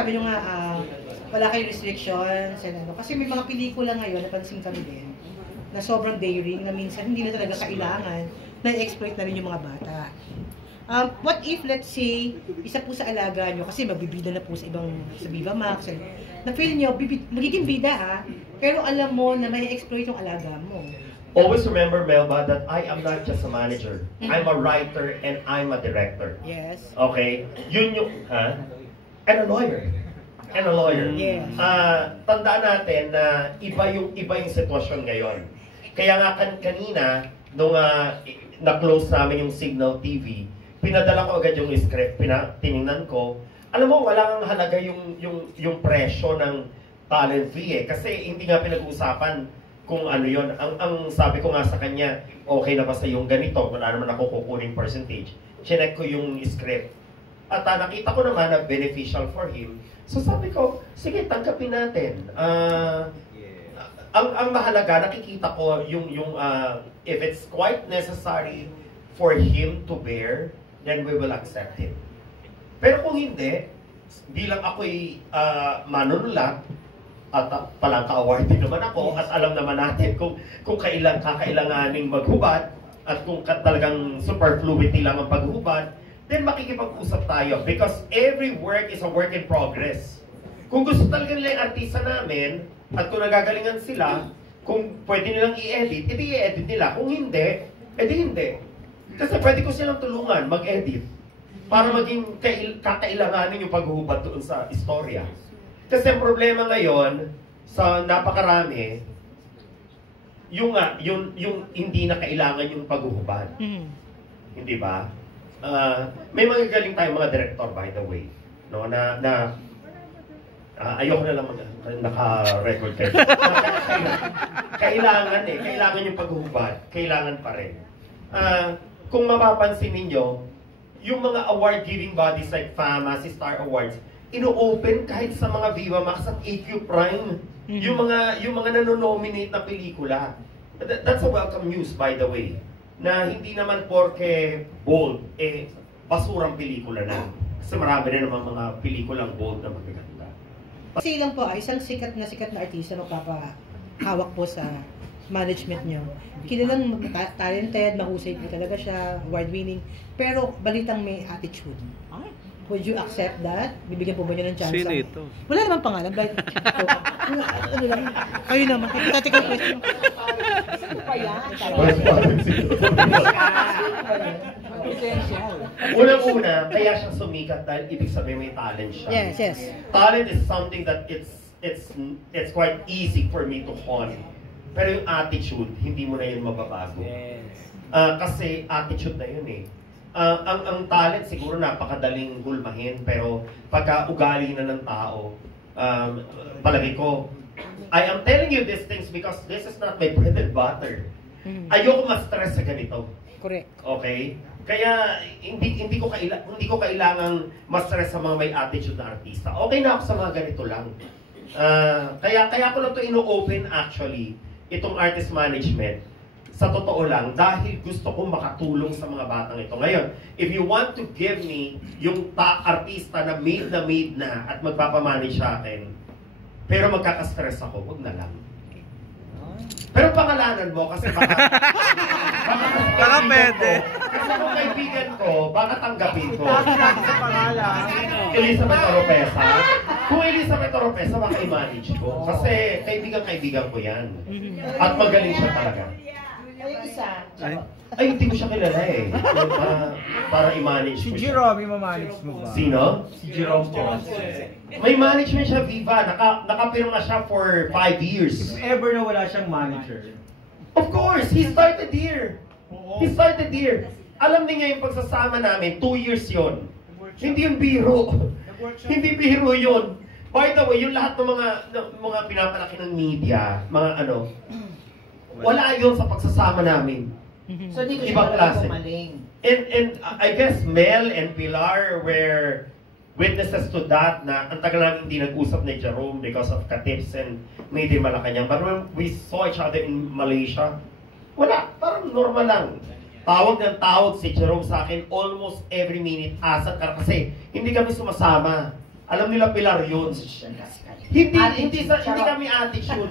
sabi nyo nga, wala kayong restrictions, and ano. Kasi may mga pelikula ngayon, napansin kami din, na sobrang daring, na minsan hindi na talaga kailangan na i-exploit na rin yung mga bata. What if, let's say, isa po sa alaga nyo, kasi magbibida na po sa ibang, sa Viva Max, na feel nyo, magiging bida pero alam mo na may exploit yung alaga mo. Always remember, Melba, that I am not just a manager. I'm a writer and I'm a director. Yes. Okay? Yun yung, and a lawyer. And a lawyer. Yes. Tandaan natin na iba yung sitwasyon ngayon. Kaya nga kanina, nung na-close namin yung Signal TV, pinadala ko agad yung script, tinignan ko. Alam mo, walang halaga yung presyo ng talent fee kasi hindi nga pinag-uusapan kung ano yun. Ang sabi ko nga sa kanya, okay na ba sa yung ganito, wala naman ako kukuning percentage. Chinek ko yung script. At nakita ko naman na beneficial for him. So sabi ko, sige, tanggapin natin. Ang mahalaga, nakikita ko yung if it's quite necessary for him to bear, then we will accept it. Pero kung hindi, bilang ako'y manunulat, at palangka-award din naman ako, at alam naman natin kung kakailanganing maghubad, at kung talagang superfluity lang ang paghubad, then makikipag-usap tayo. Because every work is a work in progress. Kung gusto talaga nila yung artista namin, at kung nagagalingan sila, kung pwede nilang i-edit, edi i-edit nila. Kung hindi, edi hindi. Kasi pwede ko silang tulungan mag-edit para maging kakailanganin yung paghubad doon sa istorya. Kasi ang problema ngayon sa napakarami, yung hindi na kailangan yung paghuhubad. Hindi ba? May mga galing tayong mga director, by the way, no, na ayoko na lang naka-record kayo. Kailangan yung paghuhubad. Kailangan pa rin. Kung mapapansin ninyo, yung mga award-giving bodies like FAMA, si Star Awards, ino-open kahit sa mga Viva Max at AQ Prime. Yung mga nanonominate na pelikula. That's a welcome news, by the way. Na hindi naman porke bold, basurang pelikula na. Kasi marami na naman mga pelikulang bold na magaganda. Kasi lang po, isang sikat na artista magpapahawak po sa management nyo. Kilalang talented, mahusay po talaga siya, award-winning, pero balitang may attitude. Would you accept that? Bibigyan po ba niyo ng chance? Sino ito? Wala naman pangalan. Ano lang? Kayo naman. Hypothetical question. Sino pa yan? Unang-una, kaya siyang sumikat dahil ibig sabihin may talent siya. Yes. Talent is something that it's quite easy for me to hone. Pero yung attitude, hindi mo na yun mababago. Kasi attitude na yun eh. Ang talent siguro napakadaling hulmahin, pero pagka ugali na ng tao, palagi ko, I am telling you these things because this is not my bread and butter. Ayoko ma-stress sa ganito. Correct. Okay? Kaya hindi ko kailangang ma-stress sa mga may attitude na artista. Okay na ako sa mga ganito lang. Kaya ko lang to ino-open actually, itong artist management. Sa totoo lang, dahil gusto kong makatulong sa mga batang ito. Ngayon, if you want to give me yung artista na made na at magpapamanage sa akin, pero magkaka-stress ako, wag na lang. Pero pangalanan mo kasi baka pwede. Kasi kung kaibigan ko, baka tanggapin ko. Sa pangalan. Elizabeth Oropesa. Kung Elizabeth Oropesa, baka i-manage ko. Kasi kaibigan ko yan. At magaling siya talaga. Ay, hindi ko siya kilala eh. Para i-manage ko siya. Si Jerome, i-manage mo ba? Sino? Si Jerome po. May management siya, Viva. Nakapirma siya for 5 years. If ever na wala siyang manager. Of course, he started here. He started here. Alam niya yung pagsasama namin, 2 years yon. Hindi yung biro. Hindi biro yun. By the way, yung lahat ng mga pinapalaki ng media, mga ano, wala yun sa pagsasama namin. So, di ko Ibang klase. gumaling. And I guess Mel and Pilar were witnesses to that na ang tagal namin hindi nag-usap ni Jerome because of Katips and Made in Malacanang. But when we saw each other in Malaysia, wala, parang normal lang. Tawag ng tawag si Jerome sa akin almost every minute. Asat ka kasi hindi kami sumasama. Alam nila Pilar yun. Hindi kami attitude.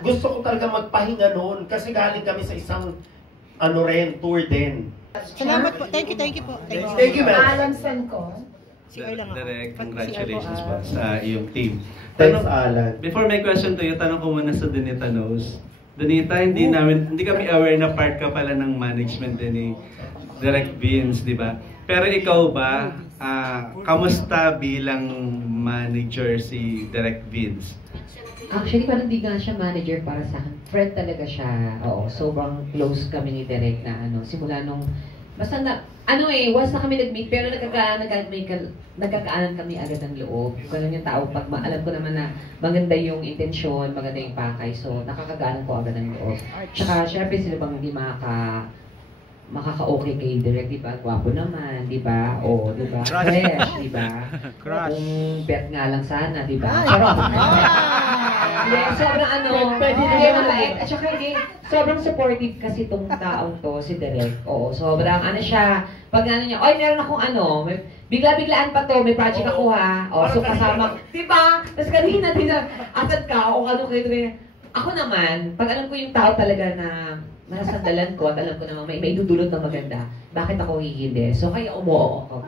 Gusto ko talaga magpahinga noon kasi galing kami sa isang tour din. Salamat po. Thank you po. Thank you, ma'am. Alan Sancon. Si Earl lang ako. Direk, congratulations po sa iyong team. Thanks, Alan. Before my question to you, tanong ko muna sa Donita Knows. Donita, hindi kami aware na part ka pala ng management din ni Direk Vince, di ba? Pero ikaw ba, kamusta bilang manager si Direk Vince? Actually, parang di nga siya manager para sa akin. Friend talaga siya. Oo, sobrang close kami ni Direk na simula nung, basta na, once na kami nag-meet, pero nagkakaanan kami agad ng loob. Ganun yung tao, pag alam ko naman na maganda yung intensyon, maganda yung pakay, so nakakagaanan ko agad ng loob. Tsaka, syempre sila bang hindi makaka-okay kay Direk, di ba? Gwapo naman, di ba? O, di ba? Fresh, di ba? Crush. Kung bet nga lang sana, di ba? Sobrang hindi mabait. At saka sobrang supportive kasi itong taong to, si Direk. Oo, sobrang siya, pag niya, meron akong bigla-biglaan pa to, may project ako ha. O, so kasama, di ba? Tapos kanina, asad ka, o kayo. Ako naman, pag alam ko yung tao talaga na nasandalan ko at alam ko naman may dudulot na maganda, bakit ako hihindi? So kaya umuo ako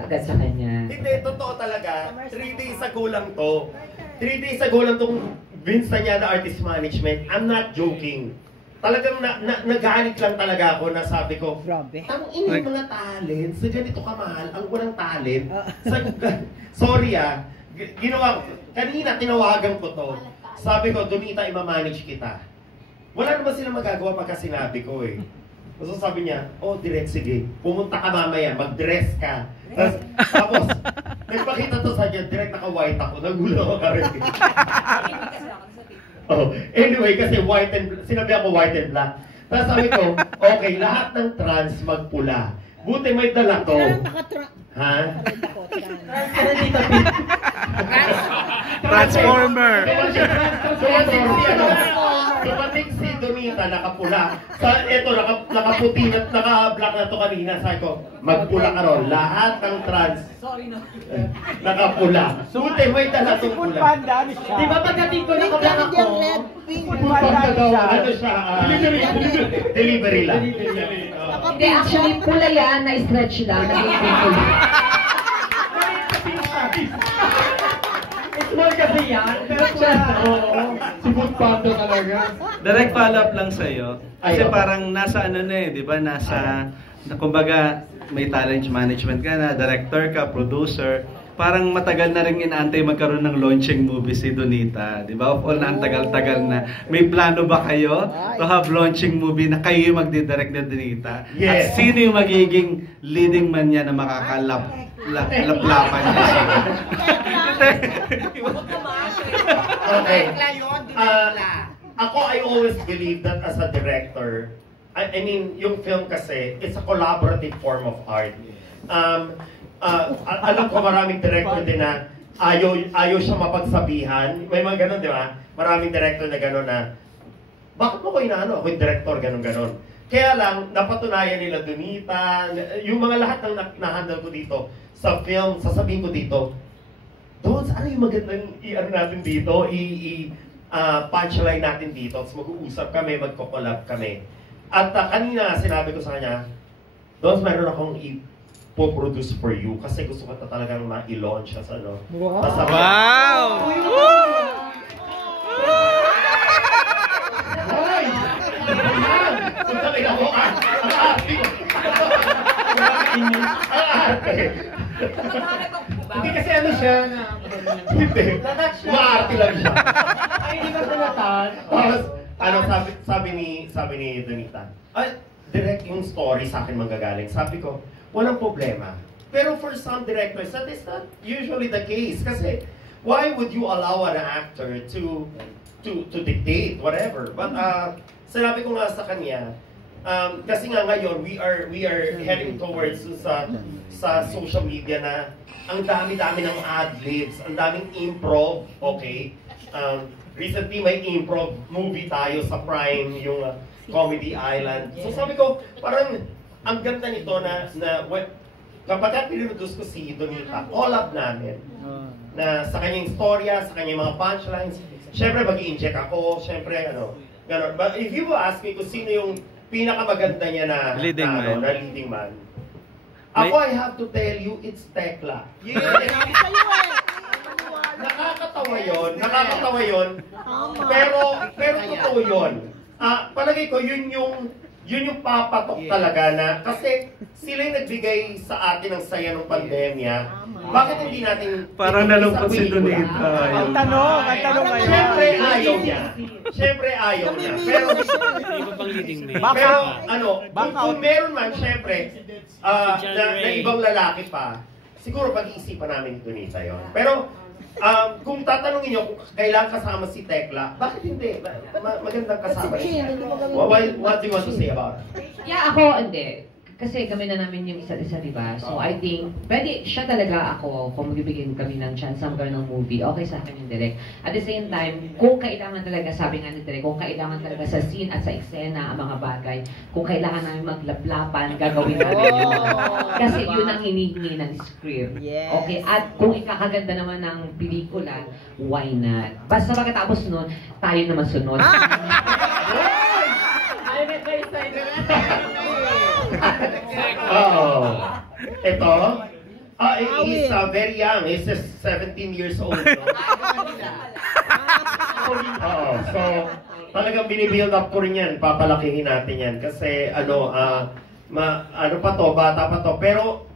agad sa kanya. Hindi, totoo talaga. 3 days ago lang to. 3 days ago lang tong Vince Tañada Artist Management. I'm not joking. Talagang nagalit lang talaga ako na sabi ko, ang inyong mga talent, sa ganito kamahal, ang walang talent. Sorry ginawa, kanina tinawagan ko to. Sabi ko, Donita, ima-manage kita. Wala naman sila magagawa pagka sinabi ko eh. So sabi niya, direct, sige. Pumunta ka mamaya, mag-dress ka. Tapos, nagpakita to sa kanya, direct naka-white ako. Nagulo ako ka rin. Anyway, kasi sinabi ako white and black. Tapos sabi ko, okay, lahat ng trans magpula. Buti may dala to. Ha? Transformer! Dumating si Donita, nakapula. Ito, nakaputi na, naka-black na to kanina. Sabi ko, magpula ka ron. Lahat ng trans. Nakapula. Buti, may dala itong pula. Di ba pagdating ko naka-black ako? Ano siya? Delivery lang. Hindi, actually, pula yan, na-stretch lang. Naging pula. Small kasi yan, pero pula. Sibot pato talaga. Direct follow-up lang sa'yo. Kasi Ayaw. parang nasa di ba? Kumbaga, may talent management ka na, director ka, producer. Parang matagal na rin inaantay magkaroon ng launching movie si Donita. Di ba? Of all na ang tagal-tagal na. May plano ba kayo to have launching movie na kayo yung magdidirect ni Donita? Yes. At sino yung magiging leading man niya na makakalaplapan niya siya? Okay. Ako, I always believe that as a director, I mean, yung film kasi, it's a collaborative form of art. Alam ko maraming director din na ayaw siya mapagsabihan. May mga ganun, di ba? Maraming director na gano'n na, bakit mo ko inaano? Ako yung director, gano'n-gano'n. Kaya lang, napatunayan nila Donita, yung mga lahat ng na-handle ko dito sa film, sasabihin ko dito, Dons, ano yung magandang i-ano natin dito, punchline natin dito, tapos mag-uusap kami, magko-collab kami. At kanina sinabi ko sa kanya, Dons, meron akong po-produce for you kasi gusto ko talagang ma-i-launch sa ano. Wow! Hoy! Kung sabi na mo, ang arte ko. Ang arte. Hindi kasi ano siya na... Hindi. Maarte lang siya. Ay, hindi ba salatan? Tapos, sabi ni Donita, direct yung story sa akin manggagaling. Sabi ko, walang problema. Pero for some directors, that is not usually the case. Kasi, why would you allow an actor to dictate, whatever? But, sinabi ko nga sa kanya, kasi nga ngayon, we are heading towards sa social media na ang dami-dami ng ad-libs, ang daming improv, okay? Recently, may improv movie tayo sa Prime, yung Comedy Island. So sabi ko, parang ang ganda nito na kapag pinroduce ko si Donita, collab namin na sa kanyang istorya, sa kanyang mga punchlines, syempre mag-i-inject ako, syempre gano'n. But if you will ask me kung sino yung pinakamaganda niya na leading man, ako, I have to tell you, it's Tekla. Nakakatawa yun, pero totoo yun. Palagay ko, yun yung papatok talaga na, kasi sila yung nagbigay sa atin ng saya ng pandemya. Bakit hindi natin... Parang nalungkot si Donita. Ang tanong ngayon. Siyempre ayaw niya. Pero kung meron man, siyempre, na ibang lalaki pa, siguro pag-iisipan namin ni Donita yun. Pero, kung tatanungin nyo kung kailangan kasama si Tekla, bakit hindi? Magandang kasama niya. What do you want to say about it? Yeah, ako hindi. Kasi kami na namin yung isa't isa, diba? So I think, pwede siya talaga ako kung magbibigyan kami ng chance ng ng movie, okay sa akin yung direct. At the same time, kung kailangan talaga, sabi nga ni direct, kung kailangan talaga sa scene at sa eksena ang mga bagay, kung kailangan namin maglaplapan, gagawin namin yun. Kasi yun ang hinihingi ng script. Okay? At kung ikakaganda naman ng pelikula, why not? Basta pagkatapos nun, tayo naman sunod. Ito? He's very young. He's just 17 years old. So, talagang binibuild up ko rin yan. Papalakihin natin yan. Kasi, bata pa to. Pero,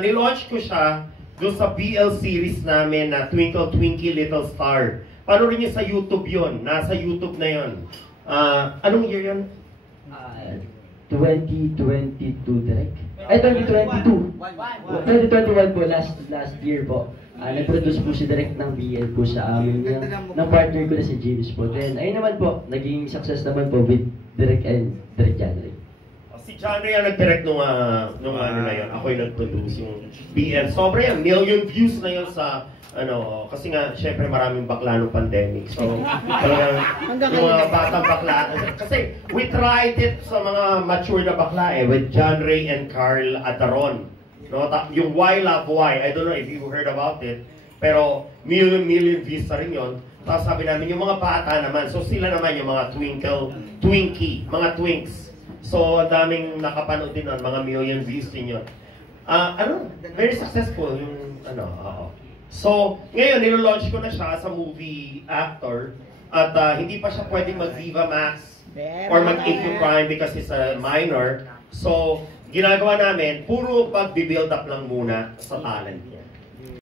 nilaunch ko siya doon sa BL series namin na Twinkle Twinkle Little Star. Panoorin niyo sa YouTube yun. Nasa YouTube na yun. Anong year yun? 2022 direct? Ay, 2022. 2021 po, last year po. Nag-produce po si Direct ng BL po sa amin. Ng partner ko na si James po. Then, ayun naman po, naging success naman po with Direct and Direct Janry. Si Janry ang nag-direct nung ano na yun. Ako yung nag-produce yung BL. Sobra yan, million views na yun sa kasi nga, syempre maraming bakla nung pandemic. So, talagang yung mga batang bakla. Kasi we tried it sa mga mature na bakla with John Ray and Carl Adaron. Yung Why Love Why, I don't know if you heard about it, pero million views na rin yun. Tapos sabi namin, yung mga bata naman, so sila naman yung mga Twinkie, mga Twinks. So, ang daming nakapanood din nun, mga million views din yun. Very successful yung So, ngayon, nilo-launch ko na siya sa movie actor at hindi pa siya pwedeng mag-Viva Max or mag-AQ Prime because he's a minor. So, ginagawa namin, puro pag-build up lang muna sa talent.